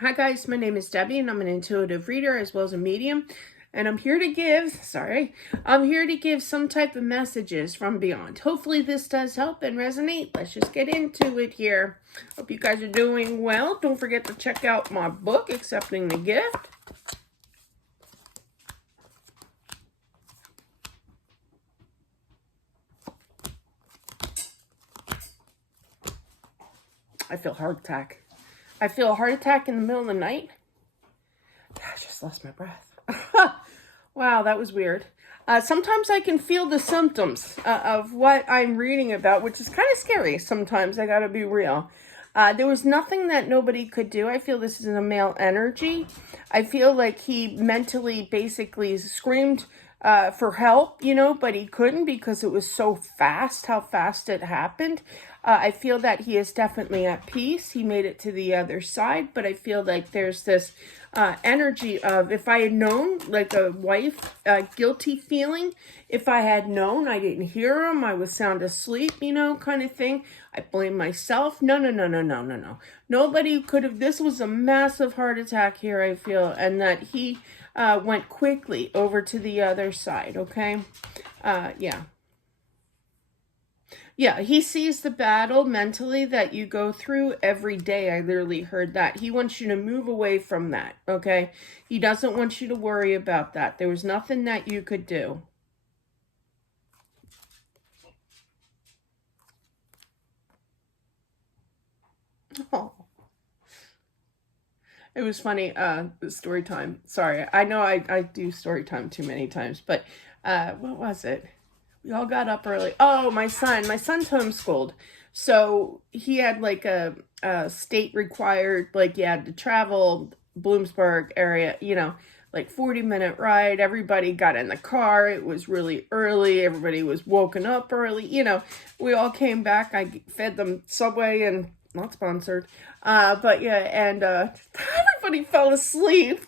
Hi guys, my name is Debbie and I'm an intuitive reader as well as a medium. And I'm here to give some type of messages from beyond. Hopefully this does help and resonate. Let's just get into it here. Hope you guys are doing well. Don't forget to check out my book, Accepting the Gift. I feel a heart attack. I feel a heart attack in the middle of the night. I just lost my breath. Wow, that was weird. Sometimes I can feel the symptoms of what I'm reading about, which is kind of scary sometimes, I gotta be real. There was nothing that nobody could do. I feel this is a male energy. I feel like he mentally basically screamed for help, but he couldn't because it was so fast, how fast it happened. I feel that he is definitely at peace. He made it to the other side, but I feel like there's this energy of, if I had known, like a wife, guilty feeling. If I had known, I didn't hear him, I was sound asleep, kind of thing. I blame myself. No. Nobody could have, this was a massive heart attack here, I feel, and that he went quickly over to the other side, okay? Yeah, he sees the battle mentally that you go through every day. I literally heard that. He wants you to move away from that, okay? He doesn't want you to worry about that. There was nothing that you could do. Oh. It was funny, story time. Sorry, I know I do story time too many times, but what was it? We all got up early. Oh, my son's homeschooled. So he had like a state required, like you had to travel Bloomsburg area, like 40-minute ride. Everybody got in the car. It was really early. Everybody was woken up early. We all came back. I fed them Subway and not sponsored. But yeah, and everybody fell asleep,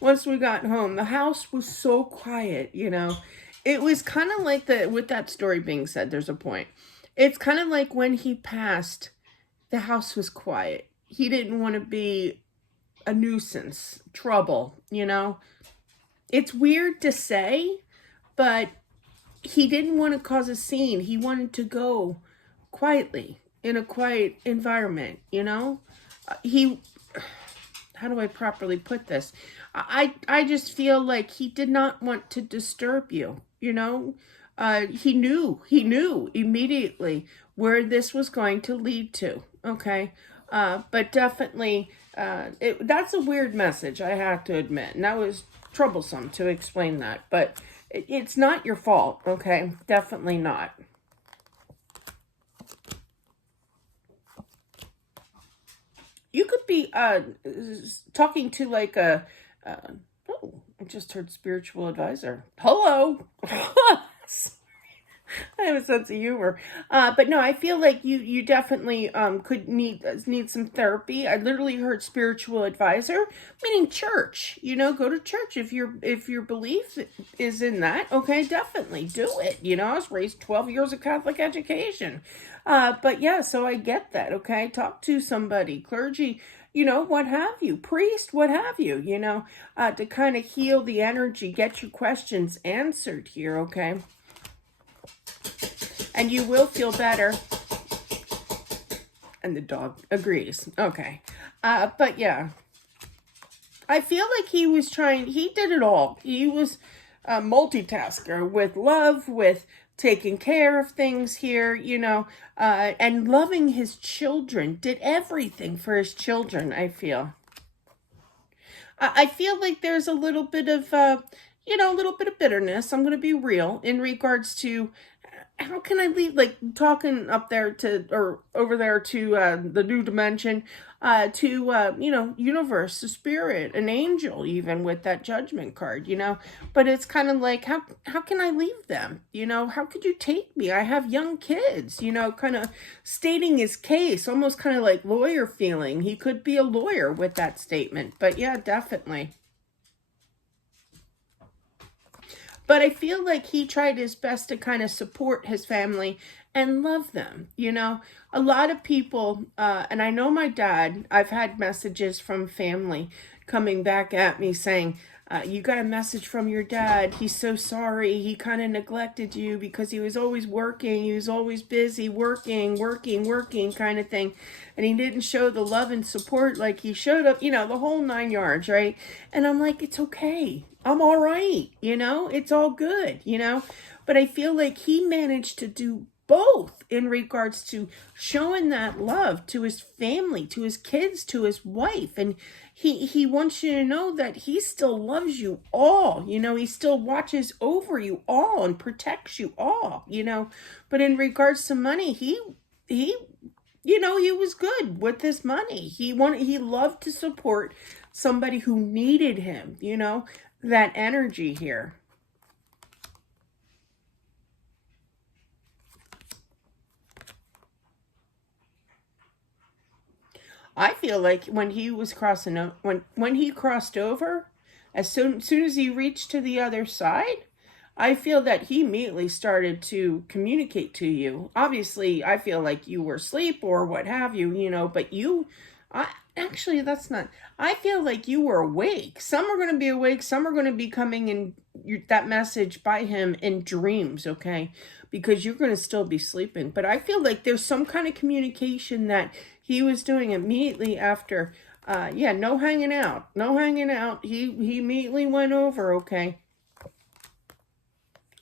once we got home. The house was so quiet, It was kind of like with that story being said, there's a point. It's kind of like when he passed, the house was quiet. He didn't want to be a nuisance, trouble, It's weird to say, but he didn't want to cause a scene. He wanted to go quietly in a quiet environment, He, how do I properly put this? I just feel like he did not want to disturb you, he knew immediately where this was going to lead to, okay? But definitely, that's a weird message, I have to admit. And that was troublesome to explain that. But it's not your fault, okay? Definitely not. You could be talking to like oh, I just heard spiritual advisor. Hello. I have a sense of humor. But no, I feel like you definitely could need some therapy. I literally heard spiritual advisor, meaning church. Go to church if your belief is in that. Okay, definitely do it. I was raised 12 years of Catholic education. But yeah, so I get that. Okay, talk to somebody, clergy, what have you, priest, what have you, to kind of heal the energy, get your questions answered here. Okay. And you will feel better. And the dog agrees. Okay. But yeah. I feel like he did it all. He was a multitasker with love, with taking care of things here, and loving his children. Did everything for his children, I feel. I feel like there's a little bit of, a little bit of bitterness. I'm going to be real in regards to how can I leave, like talking up there or over there to the new dimension, to universe, the spirit, an angel, even with that judgment card, but it's kind of like, how can I leave them? How could you take me? I have young kids, kind of stating his case, almost kind of like lawyer feeling. He could be a lawyer with that statement, but yeah, definitely. But I feel like he tried his best to kind of support his family and love them. You know, a lot of people, and I know my dad, I've had messages from family coming back at me saying, you got a message from your dad. He's so sorry. He kind of neglected you because he was always working. He was always busy working kind of thing. And he didn't show the love and support like he showed up, you know, the whole 9 yards, right? And I'm like, it's okay. I'm all right. You know, it's all good, you know? But I feel like he managed to do both in regards to showing that love to his family, to his kids, to his wife. And he wants you to know that he still loves you all. You know, he still watches over you all and protects you all, you know. But in regards to money, he you know, he was good with his money. He loved to support somebody who needed him, you know, that energy here. I feel like when he was when he crossed over, soon as he reached to the other side, I feel that he immediately started to communicate to you. Obviously, I feel like you were asleep or what have you, you know, but I actually that's not. I feel like you were awake. Some are going to be awake, some are going to be coming in that message by him in dreams, okay? Because you're going to still be sleeping. But I feel like there's some kind of communication that he was doing immediately after. Yeah, no hanging out. No hanging out. He immediately went over, okay?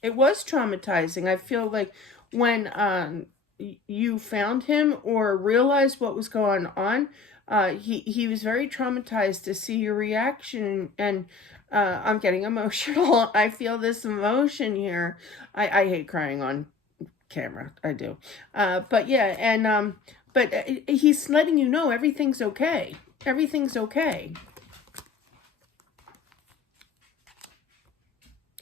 It was traumatizing. I feel like when you found him or realized what was going on, he was very traumatized to see your reaction. And I'm getting emotional. I feel this emotion here. I hate crying on camera. I do. But yeah, and but he's letting you know everything's okay. Everything's okay.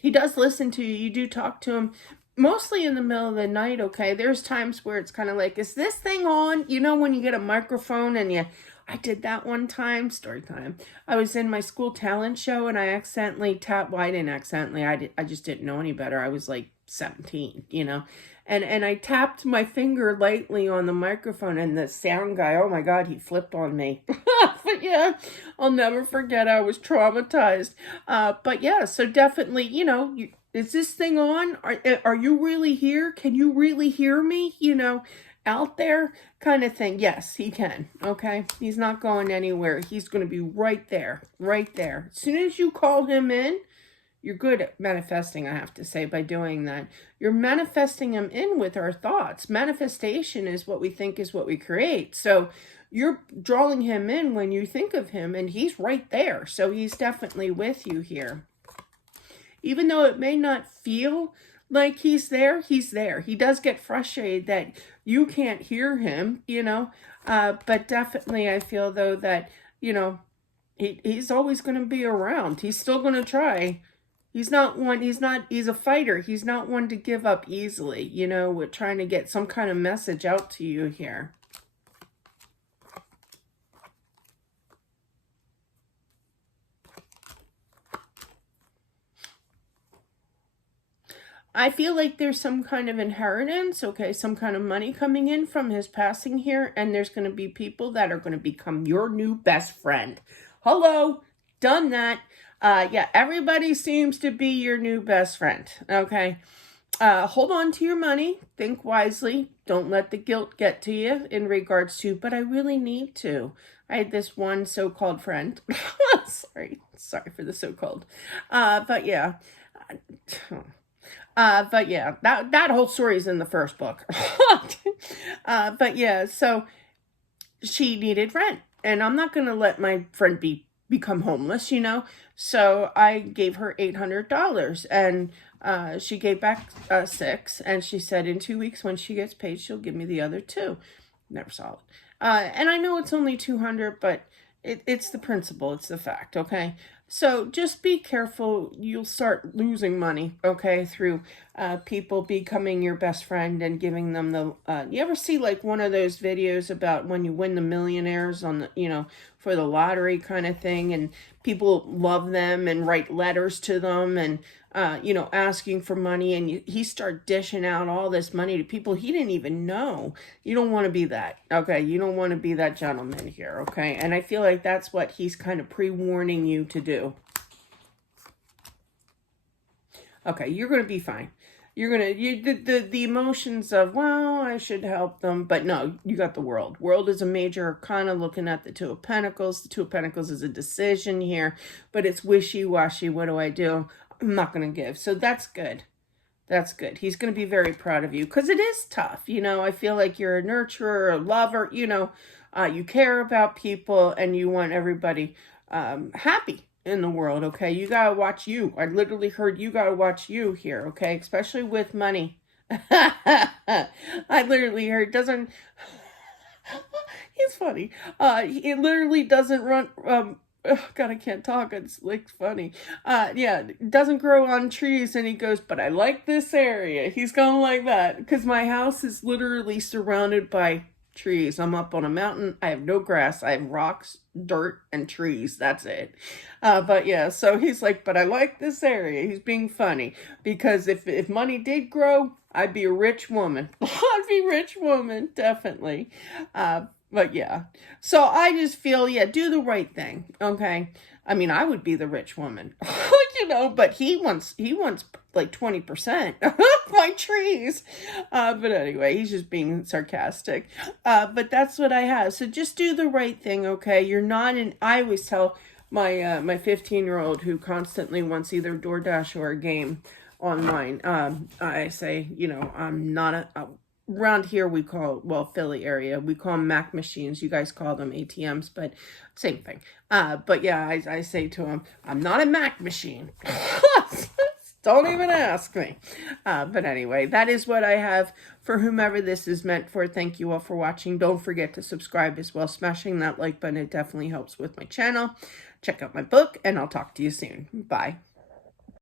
He does listen to you. You do talk to him mostly in the middle of the night, okay? There's times where it's kind of like, is this thing on? You know, when you get a microphone and I did that one time, story time. I was in my school talent show and I accidentally tapped, well, I didn't accidentally, I just didn't know any better. I was like 17, you know? And I tapped my finger lightly on the microphone and the sound guy, oh my God, he flipped on me. But yeah, I'll never forget. I was traumatized. But yeah, so definitely, you know, is this thing on? Are you really here? Can you really hear me? You know, out there kind of thing. Yes, he can. Okay. He's not going anywhere. He's going to be right there, right there. As soon as you call him in, you're good at manifesting, I have to say, by doing that. You're manifesting him in with our thoughts. Manifestation is what we think is what we create. So you're drawing him in when you think of him, and he's right there. So he's definitely with you here. Even though it may not feel like he's there, he's there. He does get frustrated that you can't hear him, you know. But definitely I feel, though, that, you know, he's always going to be around. He's still going to try. He's a fighter. He's not one to give up easily. You know, we're trying to get some kind of message out to you here. I feel like there's some kind of inheritance, okay, some kind of money coming in from his passing here, and there's going to be people that are going to become your new best friend. Hello, done that. Yeah, everybody seems to be your new best friend, okay? Hold on to your money. Think wisely. Don't let the guilt get to you in regards to, but I really need to. I had this one so-called friend. Sorry for the so-called. But yeah. But yeah, that whole story is in the first book. But yeah, so she needed rent, and I'm not going to let my friend become homeless, you know? So I gave her $800, and she gave back $6, and she said in 2 weeks when she gets paid, she'll give me the other $2. Never saw it. And I know it's only $200, but it's the principle, it's the fact, okay? So just be careful. You'll start losing money, okay, through people becoming your best friend and giving them the. You ever see like one of those videos about when you win the millionaires on the, for the lottery kind of thing, and people love them and write letters to them and asking for money, and he start dishing out all this money to people he didn't even know. You don't want to be that, okay? You don't want to be that gentleman here, okay? And I feel like that's what he's kind of pre-warning you to do. Okay, you're going to be fine. You're going to, the emotions of, well, I should help them. But no, you got the World. World is a major, kind of looking at the Two of Pentacles. The Two of Pentacles is a decision here, but it's wishy-washy. What do I do? I'm not going to give. So that's good. That's good. He's going to be very proud of you because it is tough. I feel like you're a nurturer, a lover, you care about people and you want everybody happy in the world, okay? You gotta watch you. I literally heard you gotta watch you here, okay? Especially with money. I literally heard doesn't. He's funny. It literally doesn't run. Oh God, I can't talk. It's like funny. Yeah, doesn't grow on trees. And he goes, but I like this area. He's going like that because my house is literally surrounded by trees. I'm up on a mountain. I have no grass. I have rocks, dirt, and trees. That's it. But yeah, so he's like, but I like this area. He's being funny because if money did grow, I'd be a rich woman. I'd be a rich woman, definitely. But yeah, so I just feel, yeah, do the right thing, okay? I mean, I would be the rich woman, but he wants like 20% of my trees. But anyway, he's just being sarcastic. But that's what I have. So just do the right thing, okay? You're not I always tell my my 15-year-old who constantly wants either DoorDash or a game online. I say, I'm not around here we call, Philly area, we call them Mac machines. You guys call them ATMs, but same thing. But yeah, I say to him, I'm not a Mac machine. Don't even ask me. But anyway, that is what I have for whomever this is meant for. Thank you all for watching. Don't forget to subscribe as well. Smashing that like button, it definitely helps with my channel. Check out my book, and I'll talk to you soon. Bye.